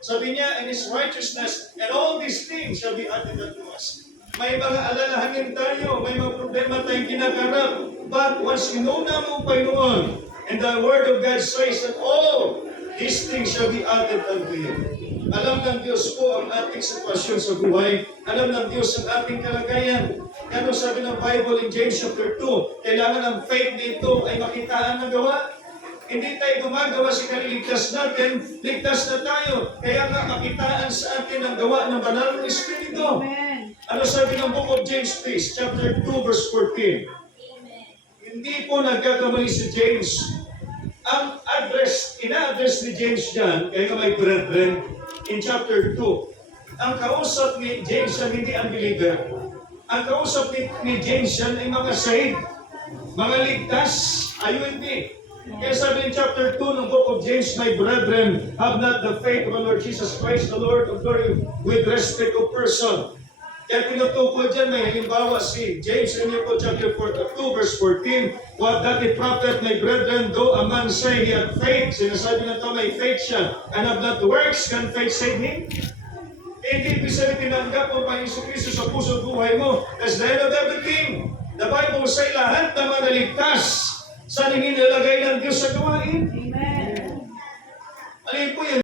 Sabi niya, and His righteousness, and all these things shall be added unto us. May mga alalahanin tayo, may mga problema tayong kinakarap. But once you know na mo Panginoon, and the Word of God says that all these things shall be added unto you. Alam ng Diyos po ang ating sitwasyon sa buhay. Alam ng Diyos ang ating kalagayan. Ano sabi ng Bible in James chapter 2? Kailangan ang faith nito ay makitaan ng gawa. Hindi tayo gumagawa sa kaliligtas natin, ligtas na tayo. Kaya nga makitaan sa atin ang gawa ng banal ng Espiritu. Amen. Ano sabi ng Book of James, please? Chapter 2, verse 14. Hindi po nagkakamali si James. Ang ina-address ni James dyan, kaya may brethren, in chapter 2. Ang kausap ni James yan, hindi unbeliever. Ang kausap ni James yan ay mga saved, mga ligtas, hindi. Kaya sabi in chapter 2 ng Book of James, my brethren, have not the faith of our Lord Jesus Christ, the Lord of glory, with respect of person. Kaya pinutukol dyan, may halimbawa si James in chapter 2, verse 14, what that the prophet, my brethren, though a man say he had faith, sinasabi na ito, may faith siya, and have not the works, can faith save him? Hindi ibig sabihin tinanggap mo pa Yesu Cristo sa puso at buhay mo. That's the end of everything. The Bible say lahat na mga ligtas sa nilagay ng Diyos sa gawain. Amen. Alin po yun?